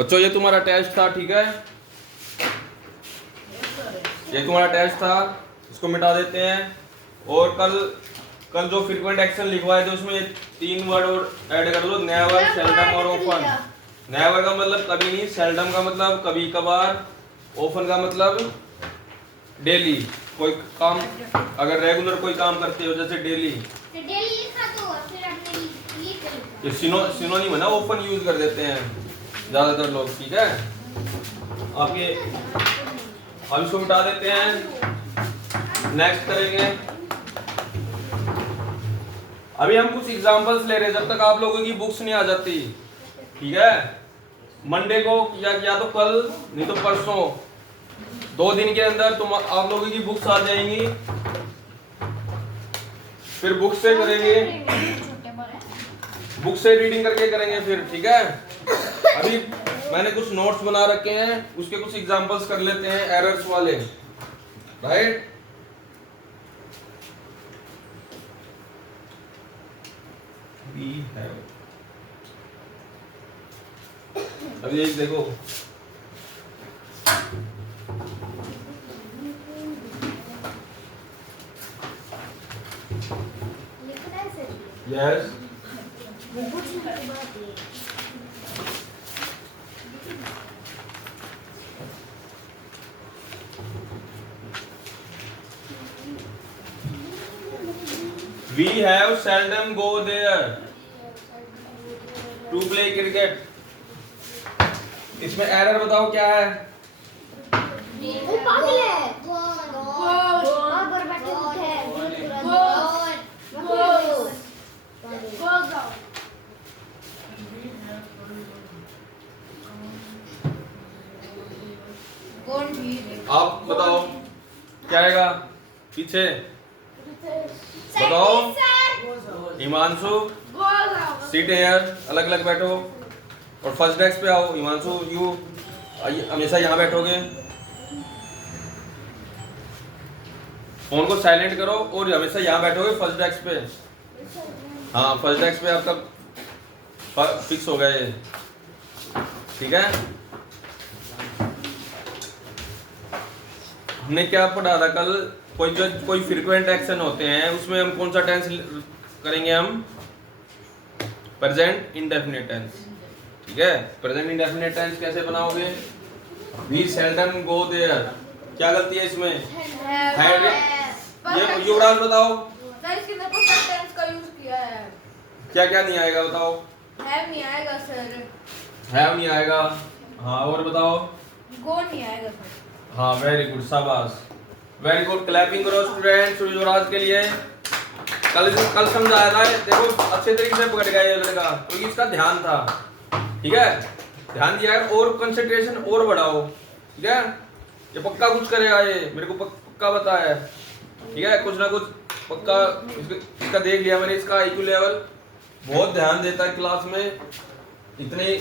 बच्चों ये तुम्हारा टेस्ट था, ठीक है, ये तुम्हारा टेस्ट था, इसको मिटा देते हैं। और कल जो फ्रीक्वेंट एक्शन लिखवाए थे उसमें 3 वर्ड और ऐड कर लो, नेवर, सेल्डम और ओपन। नेवर का मतलब कभी नहीं, सेल्डम का मतलब कभी कभार, ओपन का मतलब डेली। कोई काम अगर रेगुलर कोई काम करते हो जैसे डेली, तो डेली लिखा तो फिर आपने लिख लिया। ये सिनोनिम है ना, ओपन यूज कर देते हैं ज्यादातर लोग, ठीक है। आपके अब इसको मिटा देते हैं, नेक्स्ट करेंगे। अभी हम कुछ एग्जांपल्स ले रहे हैं जब तक आप लोगों की बुक्स नहीं आ जाती, ठीक है। मंडे को या तो कल नहीं तो परसों, 2 दिन के अंदर तुम आप लोगों की बुक्स आ जाएंगी। फिर बुक से करेंगे, बुक से रीडिंग करके करेंगे फिर, ठीक है। अभी मैंने कुछ नोट्स बना रखे हैं, उसके कुछ एग्जांपल्स कर लेते हैं एरर्स वाले, राइट। वी हैव, अब ये देखो, लिखना है सर। यस, वो कुछ नहीं की बात है। we have seldom go there to play cricket। इसमें एरर बताओ क्या है। वो पागल है। और बरबादी होते हैं। आप बताओ क्या आएगा पीछे, बताओ। हिमांशु, सीट हेयर, अलग अलग बैठो और फर्स्ट डेस्क पे आओ। हिमांशु यू हमेशा यहाँ बैठोगे, फोन को साइलेंट करो और हमेशा यहाँ बैठोगे फर्स्ट डेस्क पे। हाँ, फर्स्ट डेस्क पे आपका फिक्स हो गया ये, ठीक है। हमने क्या पढ़ा था कल, कोई फ्रीक्वेंट एक्शन होते हैं उसमें हम कौन सा टेंस करेंगे, हम प्रेजेंट इंडेफिनिट टेंस, ठीक है। प्रेजेंट इंडेफिनिट टेंस कैसे बनाओगे, वी सेल्डम गो देयर, क्या गलती है इसमें, हैड। ये युवराज बताओ सर इसके अंदर प्रेजेंट टेंस का यूज किया है। क्या क्या नहीं आएगा, बताओ। हैव नहीं आएगा सर, हैव नहीं आएगा, हाँ। और बताओ, गो नहीं आएगा सर। हाँ, वेरी गुड, शाबाश, वेरी गुड, क्लैपिंग करो स्टूडेंट्स युवराज के लिए। कल समझाया था, देखो अच्छे तरीके से पकड़ गया ये लड़का, क्योंकि इसका ध्यान था, ठीक है। ध्यान दिया है और कंसंट्रेशन और बढ़ाओ, ठीक है। ये पक्का कुछ करेगा, ये मेरे को पक्का पता है, ठीक है। कुछ ना कुछ पक्का इसका देख लिया मैंने, इसका आईक्यू लेवल बहुत ध्यान देता है क्लास में, इतनी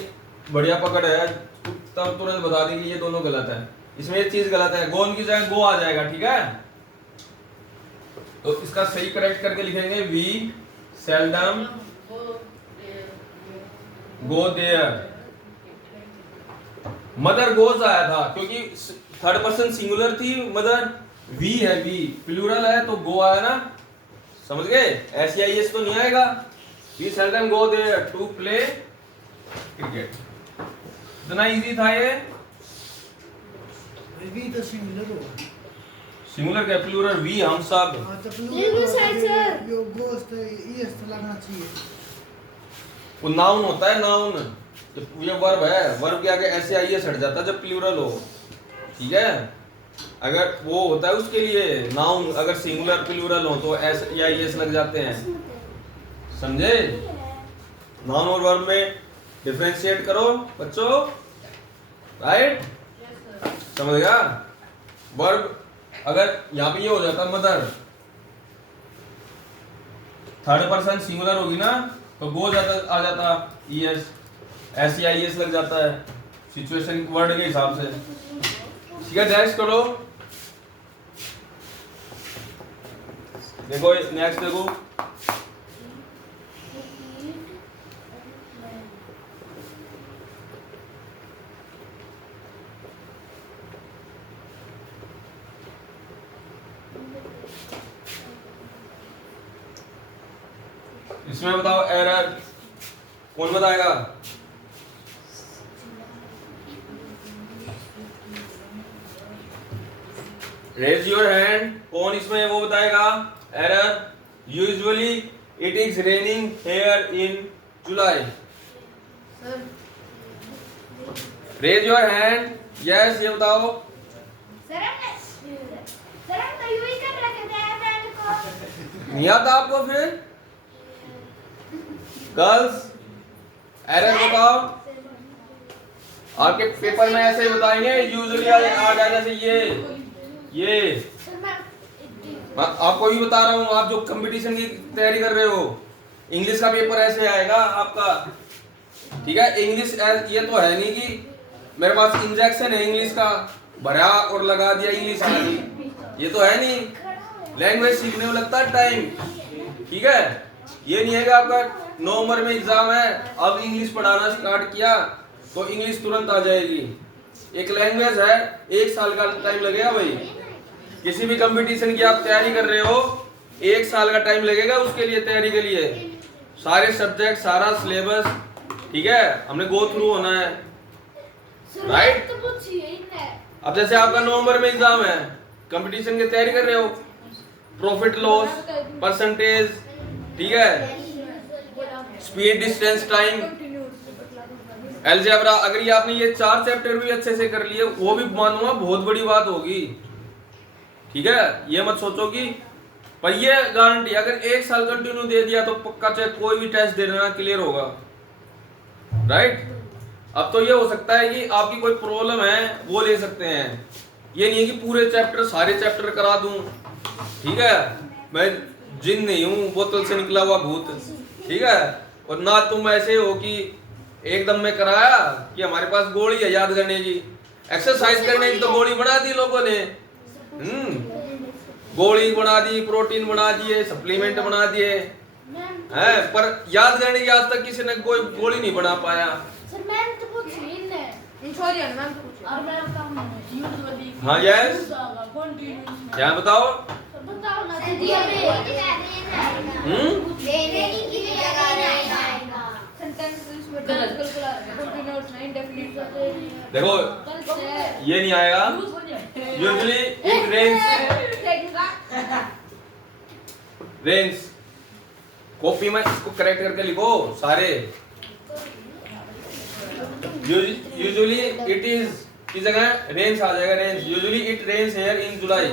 बढ़िया पकड़ है, तब तुरंत बता देंगे ये दोनों गलत है, इसमें ये चीज गलत है। गोन की जगह गो आ जाएगा, ठीक है। तो इसका सही करेक्ट करके लिखेंगे, we seldom go there. Mother goes आया था क्योंकि थर्ड पर्सन सिंगुलर थी, मदर वी है, वी प्लूरल है तो गो आया ना, समझ गए। एस तो नहीं आएगा। We seldom go there to play cricket. इतना इजी था ये। वी तो सिंगुलर होगा, सिंगुलर क्या प्लूरल, वी हम सब। हाँ तो ये भी सही सर। जो गोश्त ये तो लगना चाहिए। वो नाउन होता है, नाउन। तो ये वर्ब है, वर्ब के आगे ऐसे आइए हट जाता है जब प्लूरल हो, ठीक है। अगर वो होता है उसके लिए नाउन, अगर सिंगुलर प्लूरल हो तो एस या एस लग जाते हैं, समझे। नाउन और वर्ब में डिफरेंशिएट करो बच्चों, राइट, समझ गया। वर्ब अगर यहाँ पे ये हो जाता मदर, थर्ड पर्सन सिंगुलर होगी ना तो गो जाता आ जाता ईएस, एस या ईएस लग जाता है सिचुएशन वर्ड के हिसाब से, ठीक है। डैश करो, देखो नेक्स्ट देखो, इसमें बताओ एरर कौन बताएगा? रेज योर हैंड, कौन इसमें वो बताएगा error? Usually it is raining here in July. Sir raise your hand, yes ये बताओ। सर हम तो यूं ही कर रखे थे अप्रैल को। नहीं आता आपको फिर? गर्ल्स एरर बताओ। आपके पेपर में ऐसे ही बताएंगे, यूजुअली आ जाए जैसे ये सर मैं मैं आपको ही बता रहा हूँ। आप जो कंपटीशन की तैयारी कर रहे हो, इंग्लिश का पेपर ऐसे आएगा आपका, ठीक है? इंग्लिश ये तो है नहीं कि मेरे पास इंजेक्शन है इंग्लिश का, भरा और लगा दिया इंग्लिश आ गई, ये तो है नहीं। लैंग्वेज सीखने में लगता है टाइम, ठीक है? ये नहीं है कि आपका नवंबर में एग्जाम है, अब इंग्लिश पढ़ाना स्टार्ट किया तो इंग्लिश तुरंत आ जाएगी। एक लैंग्वेज है, 1 साल का टाइम लगेगा भाई। किसी भी कंपटीशन की आप तैयारी कर रहे हो, 1 साल का टाइम लगेगा उसके लिए, तैयारी के लिए। सारे सब्जेक्ट, सारा सिलेबस, ठीक है, हमने गो थ्रू होना है, राइट? तो पूछिए ही नहीं। अब जैसे आपका नवंबर में एग्जाम है, कंपटीशन की तैयारी कर रहे हो, प्रॉफिट लॉस, परसेंटेज, ठीक है, स्पीड, डिस्टेंस, टाइम, अलजेब्रा, अगर ये आपने ये 4 चैप्टर भी अच्छे से कर लिए, वो भी मानूंगा बहुत बड़ी बात होगी, ठीक है? ये मत सोचो कि, पर ये गारंटी अगर 1 साल कंटिन्यू दे दिया तो पक्का चाहे कोई भी टेस्ट दे देना क्लियर होगा, राइट? अब तो ये हो सकता है कि आपकी कोई प्रॉब्लम है वो ले सकते हैं, ये नहीं है कि पूरे चैप्टर, सारे चैप्टर करा दूं, ठीक है? मैं जिन नहीं हूं, बोतल से निकला हुआ भूत, ठीक है? और ना तुम ऐसे हो कि एकदम में कराया कि हमारे पास गोली है याद करने की, एक्सरसाइज करने की तो गोली बना दी लोगों ने, गोली बना दी, प्रोटीन बना दिए, सप्लीमेंट बना दिए हैं, पर याद करने की आज तक किसी ने कोई गोली नहीं बना पाया। सर मैंने तो पूछी ही नहीं। सॉरी मैम तो पूछिए। और मैं बताऊं यूजुअली हाँ, yes? क्या बताओ? बताओ ना दीदी हमें रेनिंग की जगह आएगा। सेंटेंसेस में कंटीन्यूअस नहीं, इंडेफिनिट। देखो ये नहीं आएगा, यूजुअली इट रेन्स। कॉपी में इसको करेक्ट करके लिखो सारे। यूजुअली इट इज की जगह रेन्स आ जाएगा, rains. Usually it rains here in July.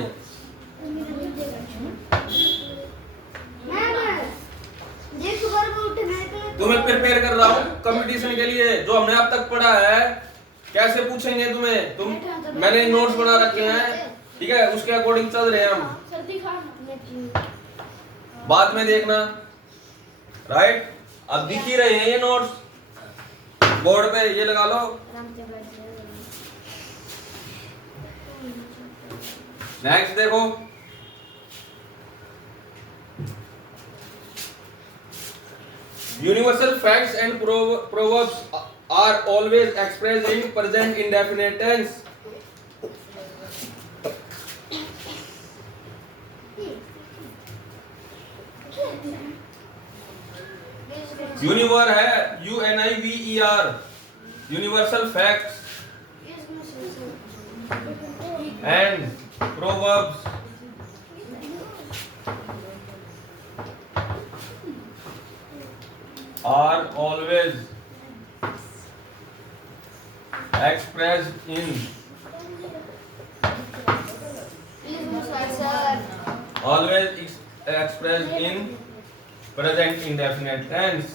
तुम्हें प्रिपेयर कर रहा हूँ कंपटीशन के लिए, जो हमने अब तक पढ़ा है कैसे पूछेंगे तुम्हें, मैंने नोट्स बना रखे हैं, ठीक है? उसके अकॉर्डिंग चल रहे हैं हम, बाद में देखना, राइट? अब दिख ही रहे हैं ये नोट्स बोर्ड पे, ये लगा लो। नेक्स्ट देखो, universal facts and proverbs are always expressed in present indefinite tense. यूनिवर है, UNIVER, universal facts and proverbs are always expressed in present indefinite tense.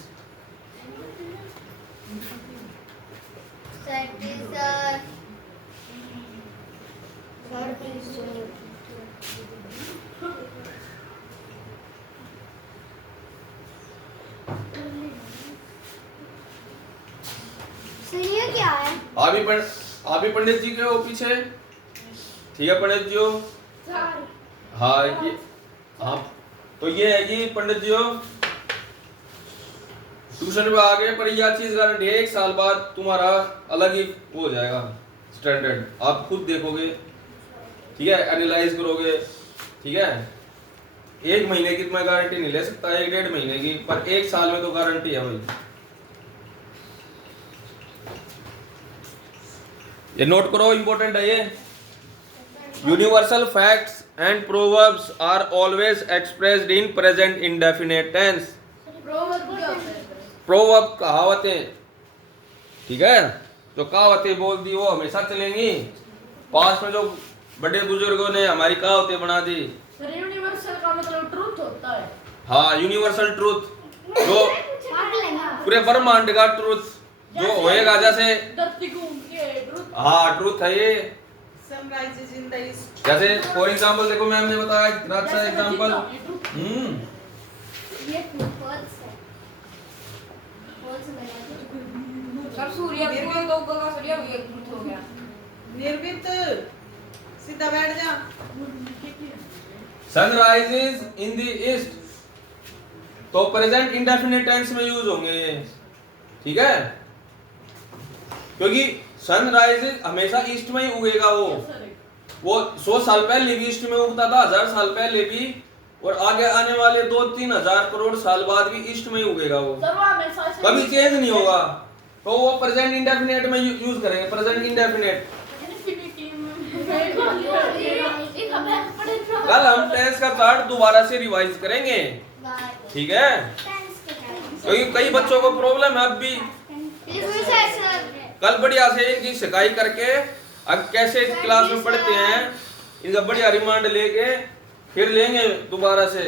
ये क्या है? आप ही पंडित जी के हो पीछे, ठीक है पंडित जी हो? हाँ ये, हाँ तो ये है कि पंडित जी हो, ट्यूशन में आ गए, पर यह चीज गारंटी है 1 साल बाद तुम्हारा अलग ही वो हो जाएगा स्टैंडर्ड, आप खुद देखोगे, ठीक है? एनालाइज करोगे, ठीक है? एक महीने की तो मैं गारंटी नहीं ले सकता, 1-1.5 महीने की, पर 1 साल में तो गारंटी है भाई। ये नोट करो, इंपॉर्टेंट है ये। Universal facts and proverbs are always expressed in present indefinite tense. Proverb क्या होता है? प्रोवर्ब कहावतें, ठीक है, जो कहावतें बोल दी वो हमेशा चलेंगी। पास में जो बड़े बुजुर्गों ने हमारी कहावतें बना दी। सर यूनिवर्सल का मतलब ट्रूथ होता है। हाँ, यूनिवर्सल ट्रूथ, जो पूरे ब्रह्मांड का ट्रूथ जो होएगा, जैसे धरती घूमती है, ट्रूथ। हाँ ट्रूथ है ये। Sunrises in the east. जैसे फॉर एग्जांपल देखो, मैम ने बताया कितना अच्छा एग्जांपल। ये फॉल्स है। फॉल्स लगा सर सूर्य पूरा तो उगेगा, सूर्य भी एक ट्रूथ हो गया। निर्मित सीधा बैठ जा। Sun rises in the east, तो प्रेजेंट इंडेफिनिट टेंस में यूज होंगे ये, ठीक है, क्योंकि सन राइजेस हमेशा ईस्ट में ही उगेगा। वो 100 साल पहले भी ईस्ट में उगता था, 1000 साल पहले भी, और आगे आने वाले 2-3 हजार करोड़ साल बाद भी ईस्ट में ही उगेगा वो, सर वो हमेशा से कभी चेंज नहीं होगा। तो वो प्रेजेंट इंडेफिनिट में यूज करेंगे, प्रेजेंट इंडेफिनिट। इन्फिनिटी में कल हम टेंस का चार्ट दोबारा से रिवाइज करेंगे, ठीक है, क्योंकि कई बच्चों को प्रॉब्लम है अब भी। कल बढ़िया से इनकी शिकायत करके अब कैसे क्लास में पढ़ते हैं, इनका बढ़िया रिमांड लेके फिर लेंगे दोबारा से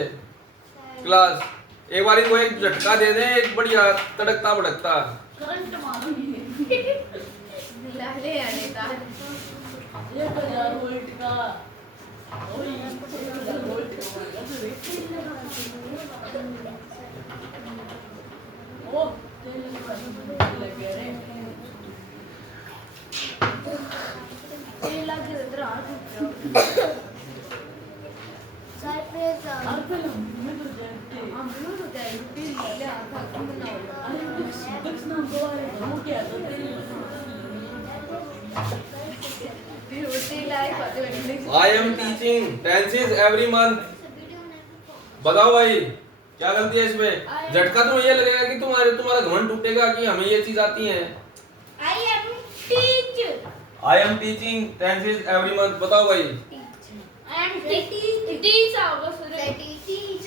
क्लास। एक बार इनको एक झटका दे दें, एक बढ़िया तड़कता भड़कता। करंट मारूंगी लाले आने का 1000 वोल्ट का। ओए 1000 वोल्ट ओ लगे रे ये लगे इधर आ मैं तो जानते हम लोग तो जानते ले आता कम ना हो। अरे दक्ष नाम को हो क्या तो I am teaching tenses every month। बताओ भाई क्या गलती है इसमें? झटका तो ये लगेगा कि तुम्हारा घमंड टूटेगा कि हमें ये चीज आती है। I am teaching tenses every month। बताओ भाई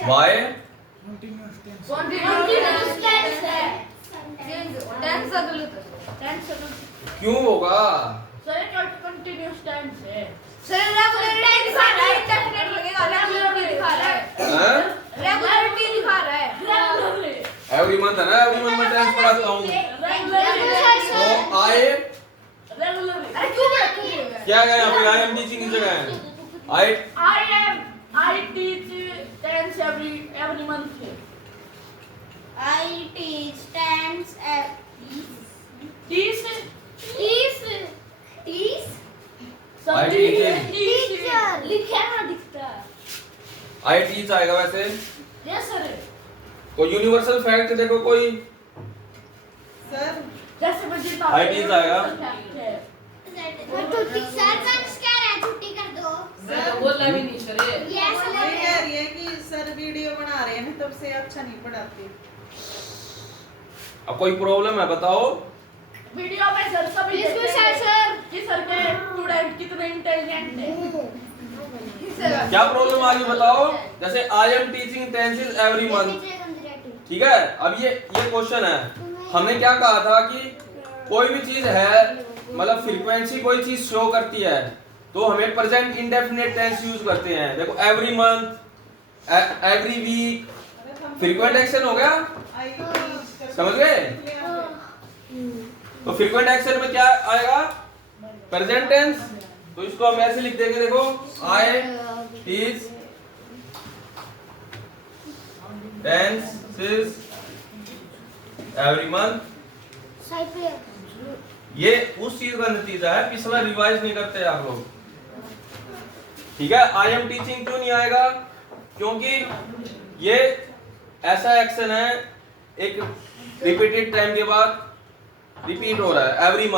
why? क्यों होगा? कंटिन्यूअस टेंस है। एवरी मंथ है ना, एवरी मंथ में टेंस पढ़ाता हूँ। तो I क्या है यहाँ पे? I am teaching की जगह है I teach tense every month। I teach tense Teach I teach teacher लिखे ना दिखता। I teach आएगा वैसे। Yes sir. कोई यूनिवर्सल फैक्ट देखो कोई। सर जैसे मुझे I teach आएगा। छुट्टी सर कह रहा है छुट्टी कर दो। मैं तो बोला भी नहीं सर। यस ये कह रही है कि सर वीडियो बना रहे हैं तब से अच्छा नहीं पढ़ाते। अब कोई प्रॉब्लम है बताओ। वीडियो में सर सभी इसमें सर कि सर के स्टूडेंट कितने इंटेलिजेंट है। क्या प्रॉब्लम आ गई बताओ। जैसे I am teaching tenses every month, ठीक है। अब ये क्वेश्चन है, हमने क्या कहा था कि कोई भी चीज है, मतलब फ्रीक्वेंसी कोई चीज शो करती है तो हमें प्रेजेंट इंडेफिनिट टेंस यूज करते हैं। देखो every month, every week, frequent action हो गया, समझ गए। तो फ्रीक्वेंट एक्शन में क्या आएगा? Present tense. तो इसको हम ऐसे लिख देंगे, देखो I teach tenses every month। ये उस चीज का नतीजा है, पिछला रिवाइज नहीं करते आप लोग, ठीक है। I am teaching क्यों नहीं आएगा? क्योंकि ये ऐसा एक्शन है, एक रिपीटेड टाइम के बाद रिपीट हो रहा है। एवरी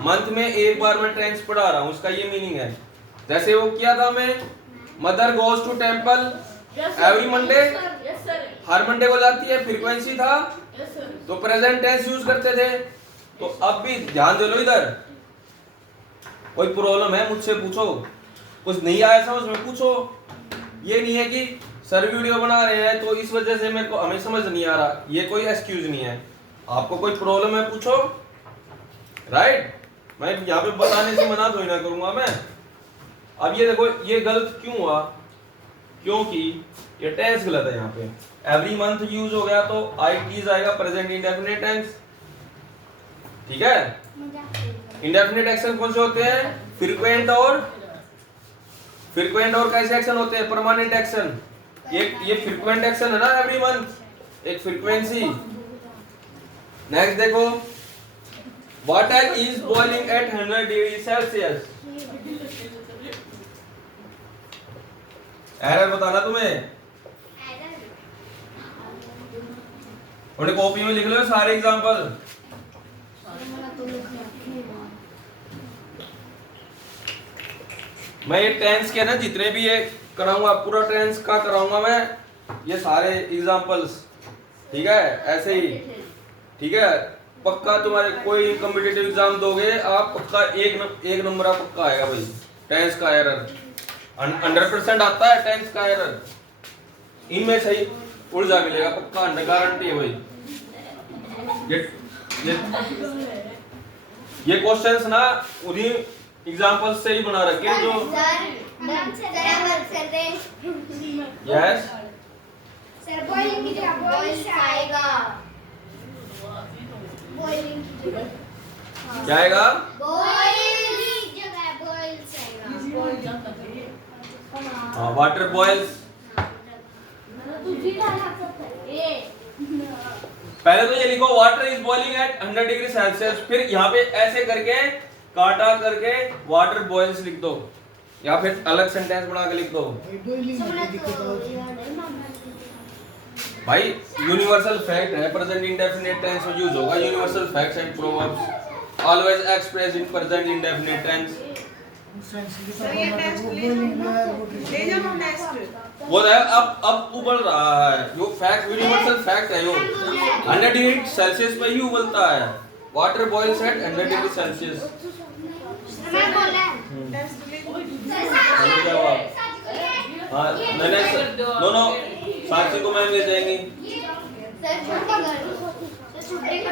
मंथ में एक बार मैं टेंस पढ़ा रहा हूँ, उसका ये मीनिंग है। जैसे वो किया था मैं, mother goes to temple every Monday, yes sir, हर मंडे को जाती है, फ्रीक्वेंसी था यस सर, तो प्रेजेंट टेंस यूज करते थे। तो अब भी ध्यान दे लो इधर, कोई प्रॉब्लम है मुझसे पूछो, कुछ नहीं आया समझ में पूछो। ये नहीं है कि सर वीडियो बना रहे हैं तो इस वजह से मेरे को हमें समझ नहीं आ रहा, ये कोई एक्सक्यूज नहीं है। आपको कोई प्रॉब्लम है पूछो, राइट। मैं यहाँ पे बताने से मना थोड़ी ना करूंगा मैं। अब ये देखो ये गलत क्यों हुआ, क्योंकि ये टेंस गलत है यहाँ पे। एवरी मंथ यूज हो गया तो आईटीज आएगा प्रेजेंट इंडेफिनिट टेंस, ठीक है। इंडेफिनिट एक्शन कौन से होते हैं, फ्रीक्वेंट और कैसे एक्शन होते हैं, परमानेंट एक्शन। ये फ्रीक्वेंट एक्शन है ना एवरी मंथ, एक फ्रीक्वेंसी। नेक्स्ट देखो, water is boiling at 100 degree Celsius. Error बताना तुम्हें, अपने कॉपी में लिख लो सारे एग्जांपल। मैं ये टेंस के ना जितने भी ये कराऊंगा, पूरा टेंस का कराऊंगा मैं, ये सारे एग्जांपल्स, ठीक है, ऐसे ही, ठीक है। पक्का तुम्हारे कोई कॉम्पिटिटिव एग्जाम दोगे आप, पक्का एक नंबर आप पक्का आएगा भाई। टेंस का एरर 100% आता है, टेंस का एरर इनमें सही ऊर्जा मिलेगा पक्का, गारंटी है भाई। ये क्वेश्चंस ना उन्हीं एग्जांपल्स से ही बना रखे जो यस सर बॉइलिंग की जगह बॉइल्स आएगा, बॉइलिंग की जगह क्या आएगा, बॉइलिंग की जगह बॉइल्स आएगा। हाँ वाटर बॉइल्स। पहले तो ये लिखो water is boiling at 100 degree Celsius, फिर यहाँ पे ऐसे करके काटा करके वाटर बॉइल्स लिख दो, या फिर अलग सेंटेंस बना के लिख दो। भाई यूनिवर्सल फैक्ट है, प्रेजेंट इंडेफिनिट टेंस में यूज होगा। Universal facts and proverbs always express in present indefinite tense. Sir ये टेस्ट ले जाओ नेक्स्ट। वो है अब उबल रहा है, जो फैक्ट यूनिवर्सल फैक्ट है, वो 100 डिग्री सेल्सियस पे ही उबलता है। Water boils at 100 degree Celsius. मैं बोला टेस्ट ले हाँ मैंने नो साक्षी को मैम ले जाएंगी,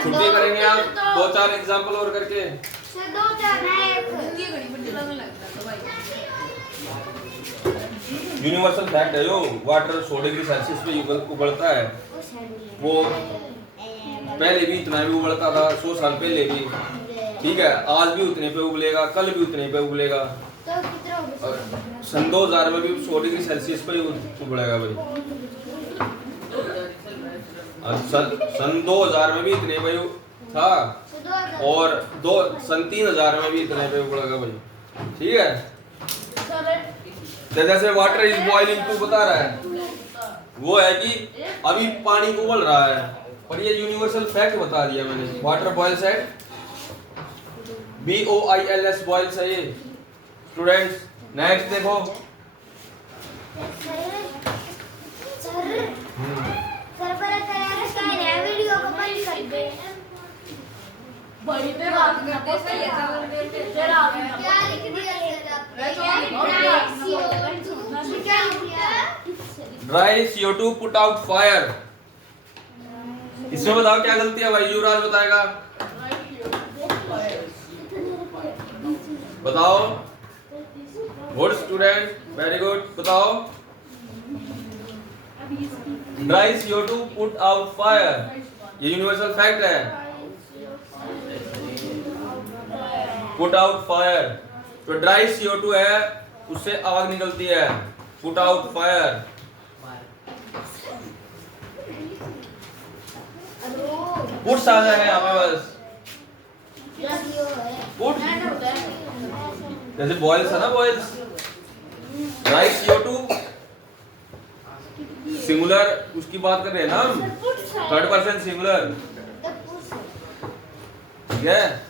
छुट्टी करेंगे आप 2-4 एग्जांपल और करके। सर 2-4 है यूनिवर्सल फैक्ट है जो वाटर 100 डिग्री सेल्सियस पे उबलता है। वो पहले भी इतना भी उबलता था, 100 साल पहले भी, ठीक है। आज भी उतने पे उबलेगा, कल भी उतने पे उबलेगा, और सन 2000 में भी 100 डिग्री सेल्सियस पे उबलेगा भाई। सन 2000 में भी इतने पे था, और सन 3000 में भी इतने पे उबलेगा भाई, ठीक है। जैसे वाटर इज बॉइलिंग टू बता रहा है, वो है कि अभी पानी उबल रहा है, पर ये यूनिवर्सल फैक्ट बता दिया मैंने। वाटर बॉइल्स है, BOILS बॉइल्स है ये स्टूडेंट्स। नेक्स्ट देखो, वीडियो को बंद कर दे। बड़ी पे बात करते सही है जरा क्या लिख दिया dry CO2 put out fire. इसमें बताओ क्या गलती है भाई, युवराज बताएगा, बताओ। गुड स्टूडेंट, वेरी गुड, बताओ। Dry CO2 put out fire, ये यूनिवर्सल फैक्ट है। पुट आउट फायर, तो ड्राई CO2 है उससे आग निकलती है, पुट आउट फायर। पुट्स आ जाएगा यहाँ पे बस, पुट जैसे बॉयल्स है ना, बॉयल्स। ड्राई CO2 सिंगुलर उसकी बात कर रहे हैं ना हम, 3rd पर्सन सिंगुलर, ठीक है,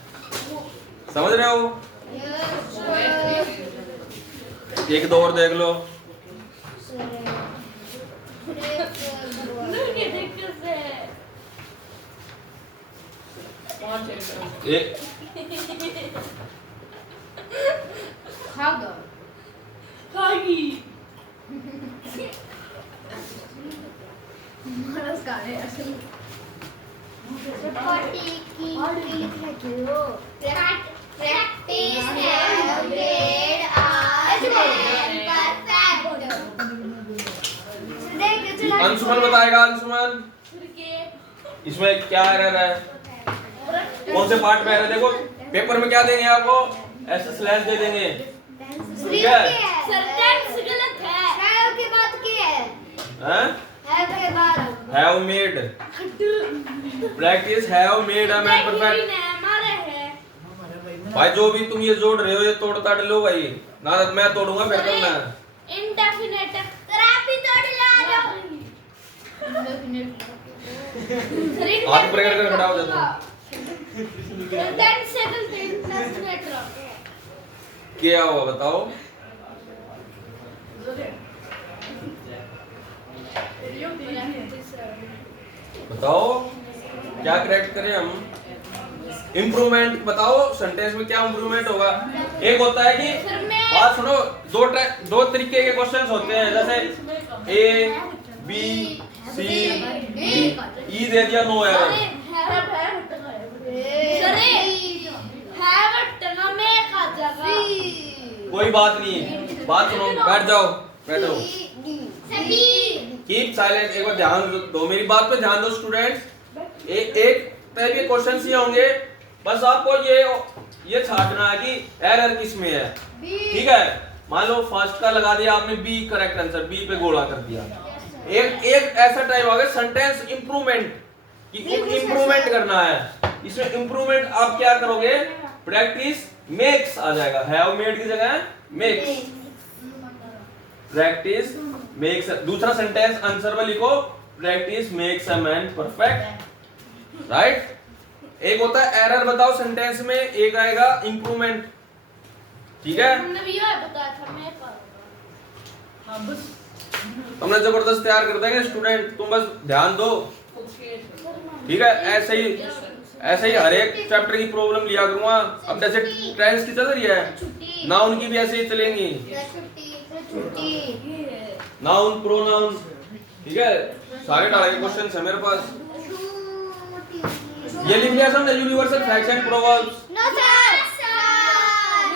समझ रहे हो। एक दो और देख लो, पांच एक एक खागा खागी मरस गाने असल पार्टी की लिखे हो practice have made us perfect Anshuman बताएगा। अंशुमन इसमें क्या एरर है, कौन से पार्ट में एरर? देखो पेपर में क्या देंगे आपको, ऐसे स्लैश दे देंगे, ठीक है? सेंटेंस गलत है हैव के बाद क्या है हैं? हैव के बाद have made, practice have made a man perfect. हमारे है भाई जो भी तुम ये जोड़ रहे हो ये तोड़ ताड़ लो भाई, ना मैं तोड़ूंगा फिर करना। इंडेफिनिट आप ही तोड़ ला जाओ हाथ ऊपर करके खड़ा हो जाता सेंटेंस सेकंड इंडेफिनिट क्या हुआ बताओ? बताओ क्या करेक्ट करें हम? इम्प्रूवमेंट बताओ, सेंटेंस में क्या इम्प्रूवमेंट होगा? एक होता है कि बात सुनो, दो तरीके के क्वेश्चंस होते हैं, जैसे ए बी सी डी, ई दे दिया नो एरर। कोई बात नहीं, बात सुनो, बैठ जाओ, बैठो, कीप साइलेंट। एक बार ध्यान दो, मेरी बात पे ध्यान दो स्टूडेंट्स। एक टाइप के क्वेश्चंस ये होंगे, बस आपको ये छांटना है कि एरर किस में है, ठीक है? मान लो फर्स्ट का लगा दिया आपने बी करेक्ट आंसर, बी पे गोला कर दिया। एक ऐसा टाइप आ गया सेंटेंस इंप्रूवमेंट, कि इंप्रूवमेंट करना है। इसमें इंप्रूवमेंट आप क्या करोगे? प्रैक्टिस मेक्स आ जाएगा, हैव मेड की जगह मेक्स, प्रैक्टिस मेक्स। दूसरा सेंटेंस आंसर में लिखो, practice makes a man perfect, right? एक होता है एरर, बताओ सेंटेंस में, एक आएगा इंप्रूवमेंट, ठीक है? हमने भी ये बताया था मैं हाँ बस हमने जबरदस्त तैयार कर देंगे स्टूडेंट, तुम बस ध्यान दो, ओके ठीक है? ऐसे ही हर एक चैप्टर की प्रॉब्लम लिया करूंगा। अब जैसे टेंस की चल रही है, नाउन की भी ऐसे ही चलेंगी, नाउन प्रोनाउन, ठीक है? सारे डाले क्वेश्चन है मेरे पास। ये लिख लिया समझे, universal facts and proverbs. No sir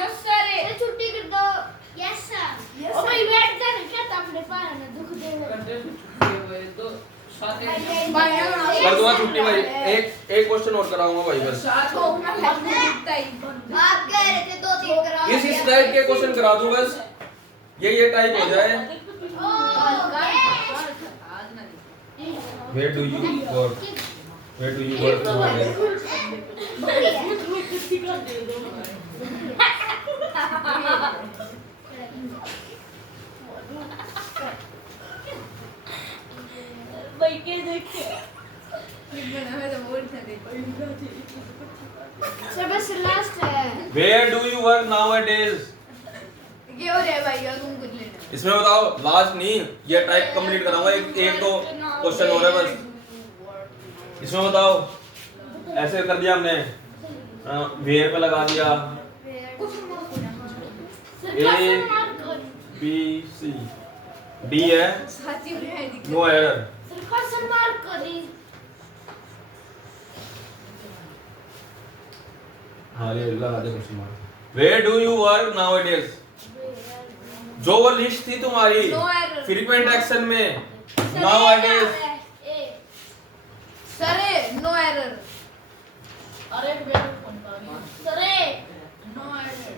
yes sir छुट्टी कर दो यस सर ओ भाई बैठ जा क्या अपने पार ना दुख दे करते हुए तो साथ कर दूंगा छुट्टी भाई, एक क्वेश्चन और कराऊंगा भाई बस। साथ आप कह रहे थे दो तीन करा इस टाइप के क्वेश्चन करा दूं बस, ये टाइप हो जाए। Where do you work? Where do you work nowadays? भाई के देखे सर बस लास्ट है Where do you work nowadays? ये हो रहा है भाई तुम कुछ लेना इसमें बताओ, लास्ट नहीं, ये टाइप कंप्लीट कराऊंगा, एक दो क्वेश्चन हो रहा है बस। इसमें बताओ, ऐसे कर दिया हमने, वेयर पे लगा दिया ए बी सी डी है, नो एरर। क्वेश्चन मार्क करी हाँ ये लगा दे question mark. Where do you work nowadays? जो वो लिस्ट थी तुम्हारी फ्रीक्वेंट एक्शन में, नाउअडेज सर नो एरर अरे मेरे फोन का नहीं sir no error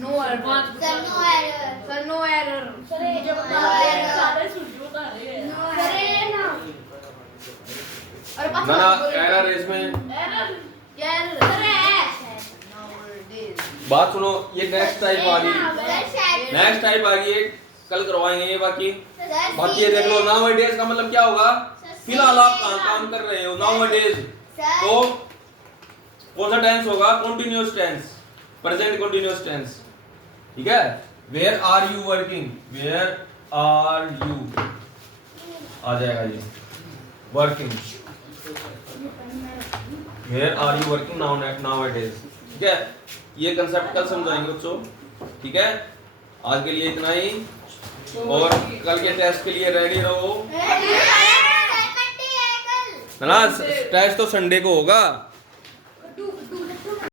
no error sir no error sir no error sir मुझे बता रहे हैं सारे सूट बता रहे हैं सर ना और ना एरर इसमें। एरर एरर सर है बात सुनो, ये नेक्स्ट टाइप आ गई, नेक्स्ट टाइप आ गई, कल करवाएंगे ये। बाकी ये देख लो, नाउअडेज का मतलब क्या होगा? फिलहाल आप काम कर रहे हो, नाउअडेज तो कौन सा टेंस होगा? Continuous tense, present continuous tense, ठीक है? Where are you working? Where are you आ जाएगा ये working, where are you working now it is. ठीक है, ये कंसेप्ट कल समझाएंगे बच्चों। ठीक है, आज के लिए इतना ही, और कल के टेस्ट के लिए रेडी रहो। ना टेस्ट तो संडे को होगा।